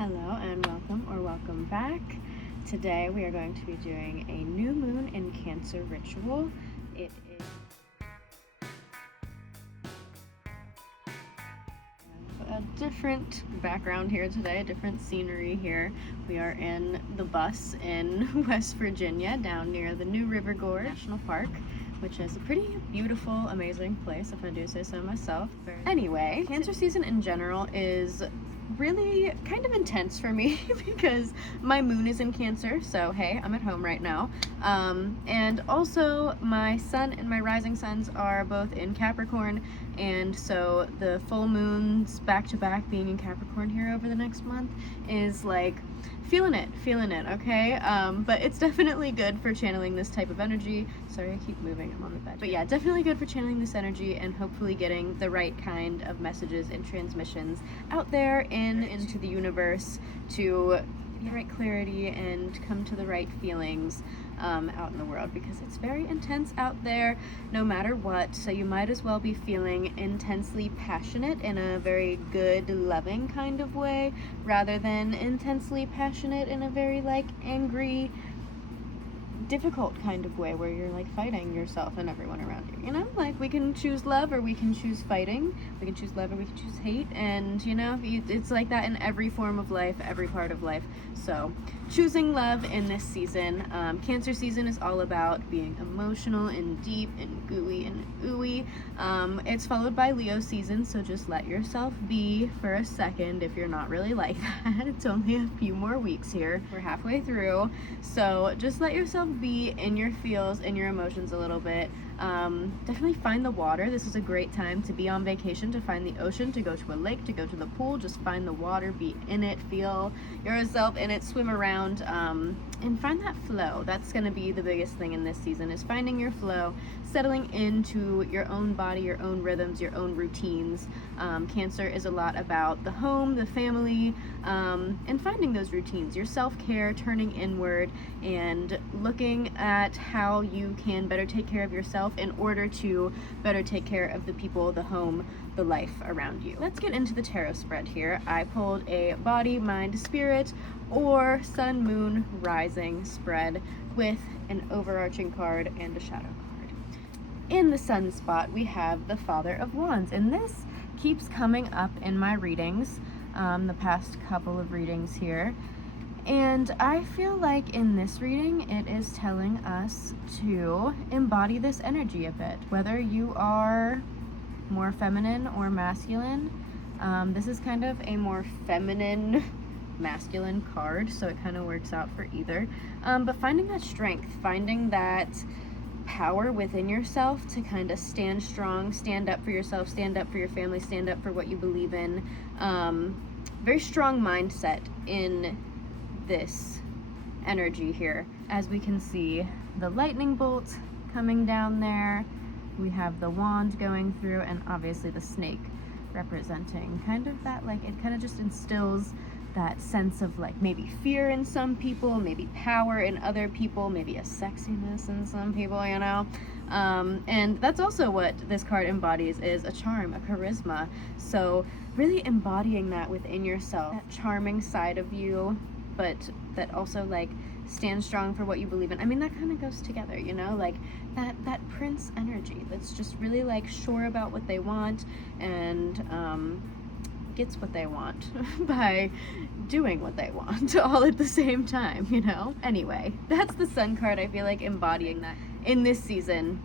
Hello and welcome or welcome back. Today we are going to be doing a new moon in Cancer ritual. It is a different background here today, different scenery here. We are in the bus in West Virginia down near the New River Gorge National Park, which is a pretty beautiful, amazing place if I do say so myself. Anyway, Cancer season in general is really kind of intense for me because my moon is in Cancer, so hey, I'm at home right now. And also my sun and my rising suns are both in Capricorn, and so the full moons back to back being in Capricorn here over the next month is like feeling it, okay? But it's definitely good for channeling this type of energy. Sorry, I keep moving, I'm on the bed. But yeah, definitely good for channeling this energy and hopefully getting the right kind of messages and transmissions out there into the universe to get the right clarity and come to the right feelings out in the world, because it's very intense out there no matter what. So you might as well be feeling intensely passionate in a very good, loving kind of way, rather than intensely passionate in a very like angry, difficult kind of way where you're like fighting yourself and everyone around you, you know? Like, we can choose love or we can choose fighting, we can choose love or we can choose hate, and you know, it's like that in every form of life, every part of life. So choosing love in this season. Cancer season is all about being emotional and deep and gooey and ooey. It's followed by Leo season, so just let yourself be for a second if you're not really like that. It's only a few more weeks here, we're halfway through, so just let yourself be in your feels, in your emotions a little bit. Definitely find the water. This is a great time to be on vacation, to find the ocean, to go to a lake, to go to the pool. Just find the water, be in it, feel yourself in it, swim around, and find that flow. That's going to be the biggest thing in this season, is finding your flow, settling into your own body, your own rhythms, your own routines. Cancer is a lot about the home, the family, and finding those routines, your self-care, turning inward, and looking at how you can better take care of yourself in order to better take care of the people, the home, the life around you. Let's get into the tarot spread here. I pulled a body, mind, spirit, or sun, moon, rising spread with an overarching card and a shadow card. In the sun spot, we have the Father of Wands, and this keeps coming up in my readings, the past couple of readings here. And I feel like in this reading, it is telling us to embody this energy a bit, whether you are more feminine or masculine. This is kind of a more feminine, masculine card, so it kind of works out for either. But finding that strength, finding that power within yourself to kind of stand strong, stand up for yourself, stand up for your family, stand up for what you believe in. Very strong mindset in this energy here. As we can see, the lightning bolt coming down there, we have the wand going through, and obviously the snake representing kind of that, like, it kind of just instills that sense of like maybe fear in some people, maybe power in other people, maybe a sexiness in some people, you know? And that's also what this card embodies, is a charm, a charisma. So really embodying that within yourself, that charming side of you, but that also like stand strong for what you believe in. I mean, that kind of goes together, you know, like that prince energy that's just really like sure about what they want and gets what they want by doing what they want all at the same time, you know? Anyway, that's the sun card. I feel like embodying that in this season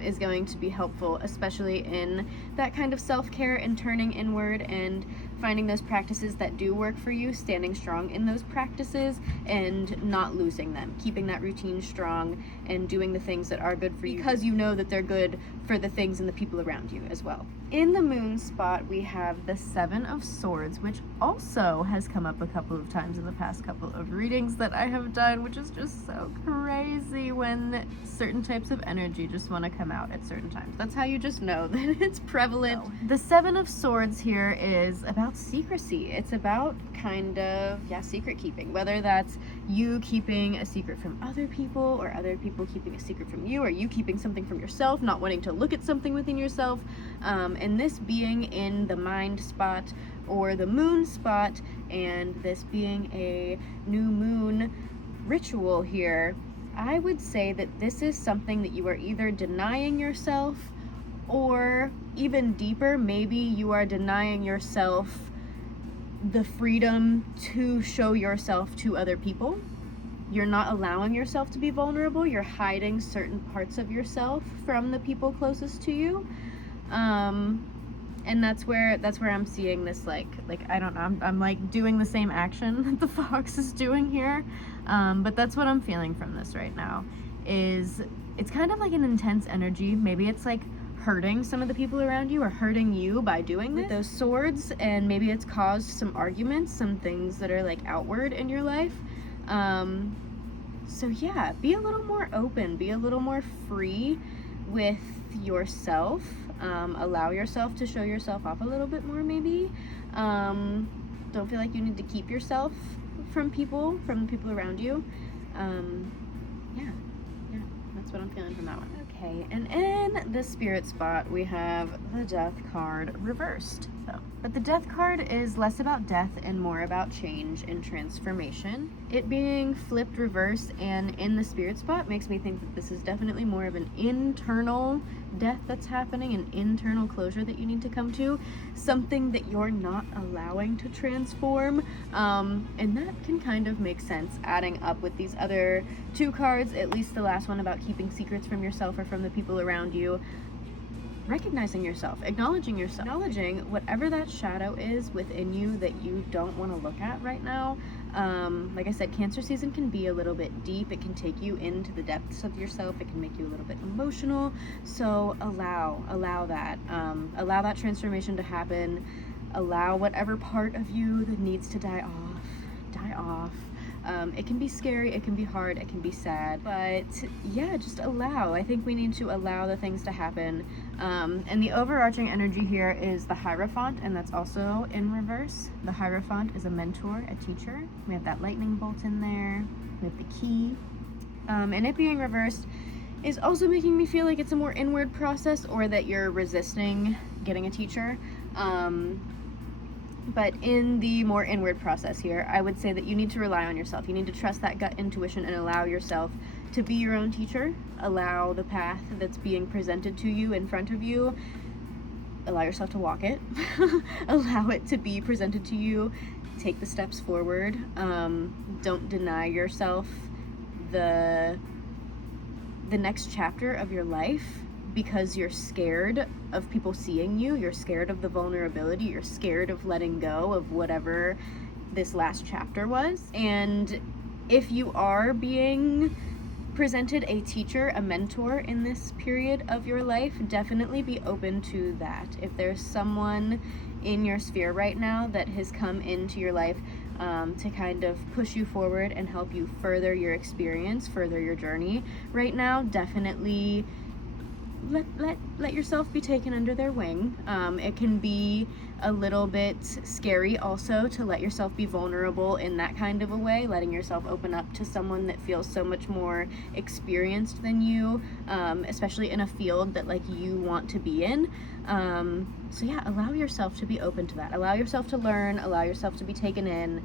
is going to be helpful, especially in that kind of self-care and turning inward and finding those practices that do work for you, standing strong in those practices and not losing them, keeping that routine strong and doing the things that are good for you because you know that they're good for the things and the people around you as well. In the moon spot, we have the Seven of Swords, which also has come up a couple of times in the past couple of readings that I have done, which is just so crazy when certain types of energy just want to come out at certain times. That's how you just know that it's prevalent. The Seven of Swords here is about secrecy. It's about kind of, yeah, secret keeping, whether that's you keeping a secret from other people or other people keeping a secret from you, or you keeping something from yourself, not wanting to look at something within yourself. And this being in the mind spot or the moon spot, and this being a new moon ritual here, I would say that this is something that you are either denying yourself, or even deeper, maybe you are denying yourself the freedom to show yourself to other people. You're not allowing yourself to be vulnerable. You're hiding certain parts of yourself from the people closest to you. And that's where I'm seeing this, like I don't know, I'm like doing the same action that the fox is doing here. But that's what I'm feeling from this right now, is it's kind of like an intense energy. Maybe it's like hurting some of the people around you, or hurting you by doing this with those swords, and maybe it's caused some arguments, some things that are like outward in your life. So yeah, be a little more open, be a little more free with yourself. Allow yourself to show yourself off a little bit more, maybe. Don't feel like you need to keep yourself from the people around you. Yeah, that's what I'm feeling from that one. Okay, and in the spirit spot, we have the death card reversed. But the death card is less about death and more about change and transformation. It being flipped reverse and in the spirit spot makes me think that this is definitely more of an internal death that's happening, an internal closure that you need to come to, something that you're not allowing to transform. And that can kind of make sense adding up with these other two cards, at least the last one about keeping secrets from yourself or from the people around you. Recognizing yourself, acknowledging yourself, acknowledging whatever that shadow is within you that you don't want to look at right now. Like I said, Cancer season can be a little bit deep. It can take you into the depths of yourself. It can make you a little bit emotional. So allow that. Allow that transformation to happen. Allow whatever part of you that needs to die off. It can be scary, it can be hard, it can be sad, but yeah, just allow. I think we need to allow the things to happen. And the overarching energy here is the Hierophant, and that's also in reverse. The Hierophant is a mentor, a teacher. We have that lightning bolt in there. We have the key. And it being reversed is also making me feel like it's a more inward process, or that you're resisting getting a teacher. But in the more inward process here, I would say that you need to rely on yourself. You need to trust that gut intuition and allow yourself to be your own teacher. Allow the path that's being presented to you in front of you. Allow yourself to walk it. Allow it to be presented to you. Take the steps forward. Don't deny yourself the next chapter of your life, because you're scared of people seeing you, you're scared of the vulnerability, you're scared of letting go of whatever this last chapter was. And if you are being presented a teacher, a mentor in this period of your life, definitely be open to that. If there's someone in your sphere right now that has come into your life to kind of push you forward and help you further your experience, further your journey right now, definitely let yourself be taken under their wing. It can be a little bit scary also to let yourself be vulnerable in that kind of a way, letting yourself open up to someone that feels so much more experienced than you, especially in a field that like you want to be in. So yeah, allow yourself to be open to that. Allow yourself to learn, allow yourself to be taken in,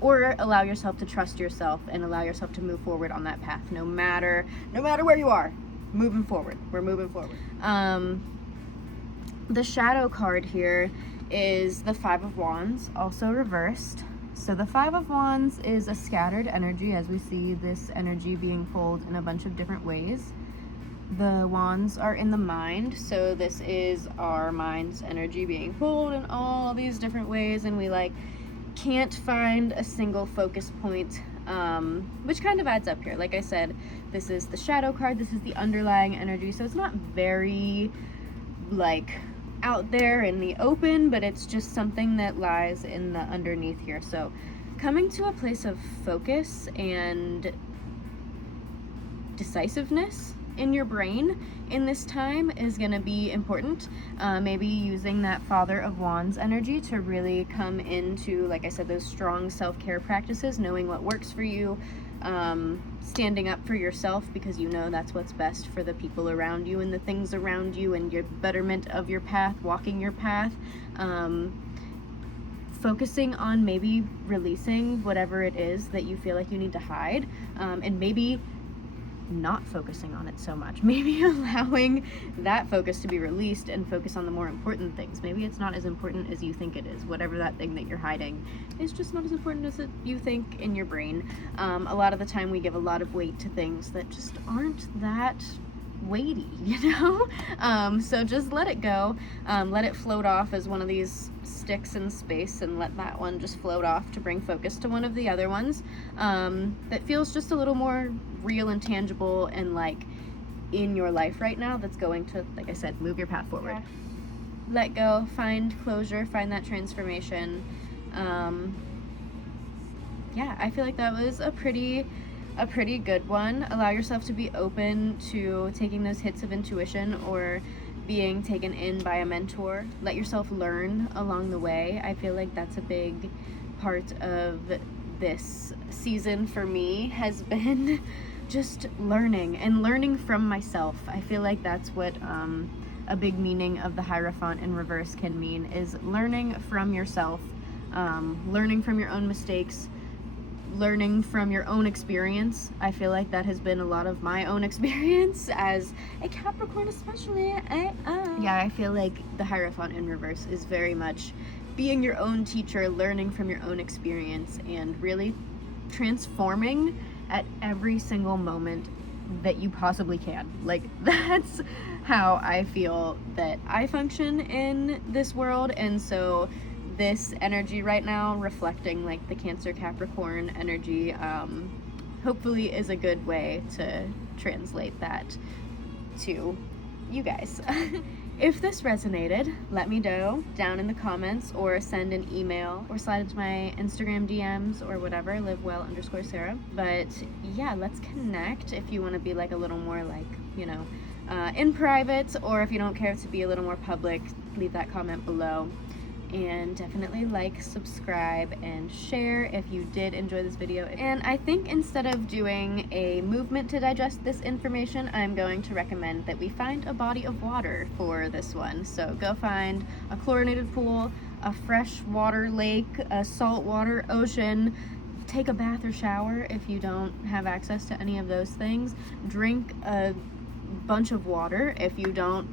or allow yourself to trust yourself and allow yourself to move forward on that path, no matter where you are. Moving forward. We're moving forward. The shadow card here is the Five of Wands, also reversed. So the Five of Wands is a scattered energy, as we see this energy being pulled in a bunch of different ways. The wands are in the mind, so this is our mind's energy being pulled in all these different ways, and we like can't find a single focus point, which kind of adds up here. Like I said, this is the shadow card, this is the underlying energy, so it's not very like out there in the open, but it's just something that lies in the underneath here. So coming to a place of focus and decisiveness in your brain in this time is going to be important. Maybe using that Father of Wands energy to really come into, like I said, those strong self-care practices, knowing what works for you, standing up for yourself because you know that's what's best for the people around you and the things around you and your betterment of your path, walking your path. Focusing on maybe releasing whatever it is that you feel like you need to hide, and maybe not focusing on it so much. Maybe allowing that focus to be released and focus on the more important things. Maybe it's not as important as you think it is. Whatever that thing that you're hiding is just not as important as you think in your brain. A lot of the time we give a lot of weight to things that just aren't that weighty, you know? So just let it go. Let it float off as one of these sticks in space, and let that one just float off to bring focus to one of the other ones that feels just a little more real and tangible and like in your life right now, that's going to, like I said, move your path forward. Yeah. Let go, find closure, find that transformation. Yeah, I feel like that was a pretty good one. Allow yourself to be open to taking those hits of intuition or being taken in by a mentor. Let yourself learn along the way. I feel like that's a big part of this season for me, has been just learning from myself. I feel like that's what a big meaning of the Hierophant in reverse can mean, is learning from yourself, learning from your own mistakes, learning from your own experience. I feel like that has been a lot of my own experience as a Capricorn, especially. Yeah, I feel like the Hierophant in reverse is very much being your own teacher, learning from your own experience, and really transforming at every single moment that you possibly can. Like, that's how I feel that I function in this world. And so this energy right now, reflecting like the Cancer Capricorn energy, hopefully is a good way to translate that to you guys. If this resonated, let me know down in the comments, or send an email, or slide into my Instagram DMs or whatever, livewell_Sarah. But yeah, let's connect if you want to be like a little more like, you know, in private, or if you don't care to be a little more public, leave that comment below. And definitely like, subscribe, and share if you did enjoy this video. And I think instead of doing a movement to digest this information, I'm going to recommend that we find a body of water for this one. So go find a chlorinated pool, a freshwater lake, a saltwater ocean. Take a bath or shower if you don't have access to any of those things. Drink a bunch of water if you don't,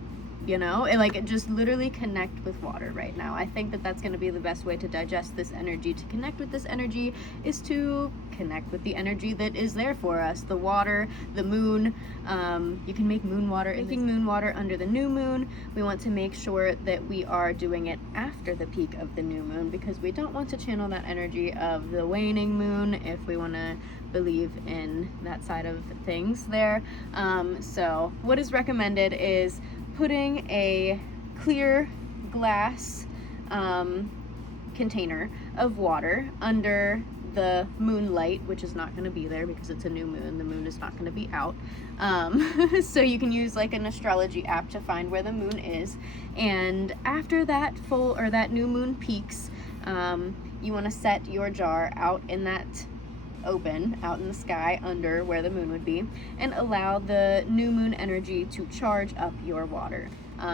you know, like, just literally connect with water right now. I think that that's going to be the best way to digest this energy. To connect with this energy is to connect with the energy that is there for us, the water, the moon. You can make moon water. Making moon water under the new moon, we want to make sure that we are doing it after the peak of the new moon, because we don't want to channel that energy of the waning moon if we want to believe in that side of things there. So what is recommended is putting a clear glass container of water under the moonlight, which is not going to be there because it's a new moon. The moon is not going to be out. So you can use like an astrology app to find where the moon is. And after that full, or that new moon peaks, you want to set your jar out in that open, out in the sky under where the moon would be, and allow the new moon energy to charge up your water.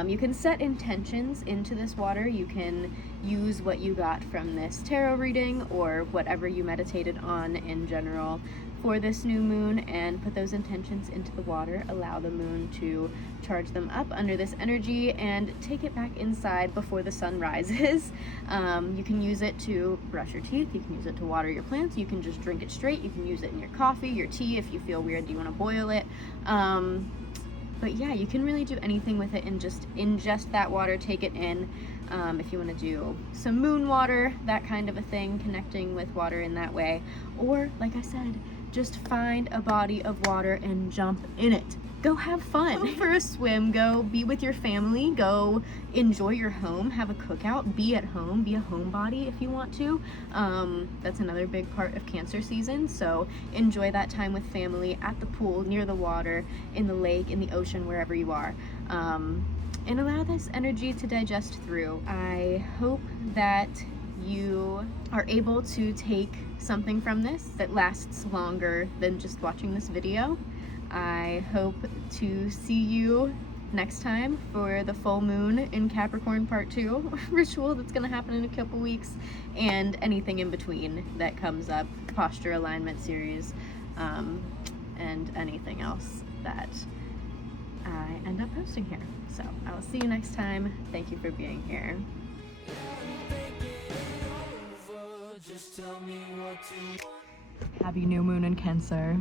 You can set intentions into this water. You can use what you got from this tarot reading or whatever you meditated on in general for this new moon, and put those intentions into the water. Allow the moon to charge them up under this energy and take it back inside before the sun rises. You can use it to brush your teeth. You can use it to water your plants. You can just drink it straight. You can use it in your coffee, your tea. If you feel weird, you want to boil it. But yeah, you can really do anything with it, and just ingest that water, take it in. If you want to do some moon water, that kind of a thing, connecting with water in that way. Or, like I said, just find a body of water and jump in it. Go have fun. Go for a swim, go be with your family, go enjoy your home, have a cookout, be at home, be a homebody if you want to. That's another big part of Cancer season, so enjoy that time with family, at the pool, near the water, in the lake, in the ocean, wherever you are. And allow this energy to digest through. I hope that you are able to take something from this that lasts longer than just watching this video. I hope to see you next time for the full moon in Capricorn part 2 ritual that's going to happen in a couple weeks, and anything in between that comes up, posture alignment series, and anything else that I end up posting here. So I will see you next time. Thank you for being here. Happy new moon in Cancer.